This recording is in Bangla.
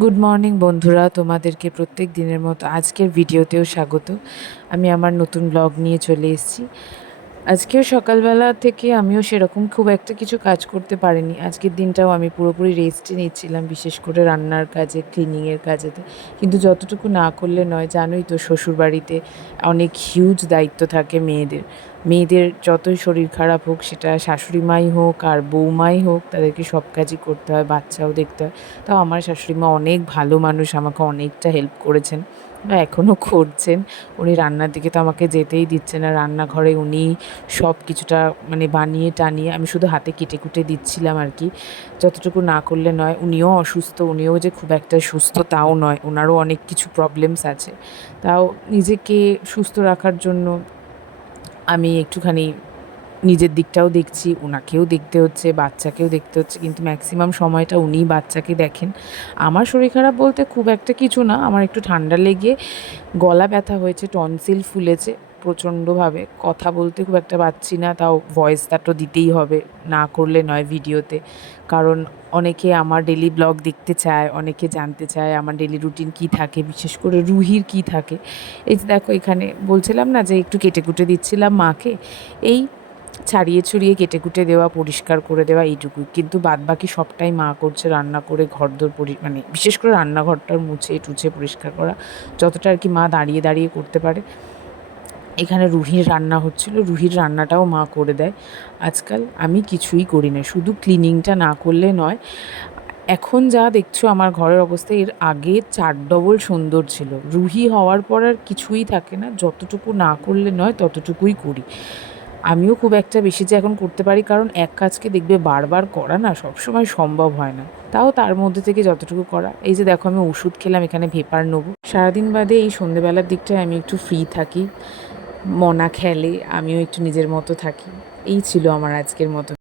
গুড মর্নিং বন্ধুরা, তোমাদেরকে প্রত্যেক দিনের মতো আজকের ভিডিওতেও স্বাগত। আমি আমার নতুন ব্লগ নিয়ে চলে এসেছি। আজকেও সকালবেলা থেকে আমিও সেরকম খুব একটা কিছু কাজ করতে পারিনি। আজকের দিনটাও আমি পুরোপুরি রেস্টে নিচ্ছিলাম, বিশেষ করে রান্নার কাজে, ক্লিনিংয়ের কাজেতে। কিন্তু যতটুকু না করলে নয়, জানোই তো শ্বশুরবাড়িতে অনেক হিউজ দায়িত্ব থাকে মেয়েদের। মেয়েদের যতই শরীর খারাপ হোক, সেটা শাশুড়ি মাই হোক আর বৌমাই হোক, তাদেরকে সব কাজই করতে হয়, বাচ্চাও দেখতে হয়। তাও আমার শাশুড়ি মা অনেক ভালো মানুষ, আমাকে অনেকটা হেল্প করেছেন বা এখনও করছেন। উনি রান্নার দিকে তো আমাকে যেতেই দিচ্ছে না, রান্নাঘরে উনি সব কিছুটা মানে বানিয়ে টানিয়ে, আমি শুধু হাতে কেটে কুটে দিচ্ছিলাম আর কি। যতটুকু না করলে নয়। উনিও অসুস্থ, উনিও যে খুব একটা সুস্থ তাও নয়, ওনারও অনেক কিছু প্রবলেমস আছে। তাও নিজেকে সুস্থ রাখার জন্য আমি একটুখানি নিজের দিকটাও দেখছি, ওনাকেও দেখতে হচ্ছে, বাচ্চাকেও দেখতে হচ্ছে, কিন্তু ম্যাক্সিমাম সময়টা উনিই বাচ্চাকে দেখেন। আমার শরীর খারাপ বলতে খুব একটা কিছু না, আমার একটু ঠান্ডা লেগে গলা ব্যথা হয়েছে, টনসিল ফুলেছে প্রচণ্ডভাবে, কথা বলতে খুব একটা পারছি না, তাও ভয়েসটা তো দিতেই হবে, না করলে নয় ভিডিওতে। কারণ অনেকে আমার ডেলি ব্লগ দেখতে চায়, অনেকে জানতে চায় আমার ডেলি রুটিন কী থাকে, বিশেষ করে রুহির কী থাকে। এই যে দেখো, এখানে বলছিলাম না যে একটু কেটে কুটে দিচ্ছিলাম মাকে, এই ছাড়িয়ে ছড়িয়ে কেটে কুটে দেওয়া, পরিষ্কার করে দেওয়া, এইটুকুই। কিন্তু বাদবাকি সবটাই মা করছে, রান্না করে ঘরদোর মানে বিশেষ করে রান্নাঘরটা মুছে টুছে পরিষ্কার করা, যতটা আর কি মা দাঁড়িয়ে দাঁড়িয়ে করতে পারে। এখানে রুহির রান্না হচ্ছিল, রুহির রান্নাটাও মা করে দেয় আজকাল। আমি কিছুই করি না, শুধু ক্লিনিংটা না করলে নয়। এখন যা দেখছো আমার ঘরের অবস্থা, এর আগে 4 ডবল সুন্দর ছিল। রুহি হওয়ার পর আর কিছুই থাকে না, যতটুকু না করলে নয় ততটুকুই করি। আমিও খুব একটা বেশি যে এখন করতে পারি, কারণ এক কাজকে দেখবে বারবার করা না সবসময় সম্ভব হয় না। তাও তার মধ্যে থেকে যতটুকু করা। এই যে দেখো, আমি ওষুধ খেলাম, এখানে ভেপার নেবো। সারাদিন বাদে এই সন্ধেবেলার দিকটায় আমি একটু ফ্রি থাকি, মনা খেলে, আমিও একটু নিজের মতো থাকি। এই ছিল আমার আজকের মতো।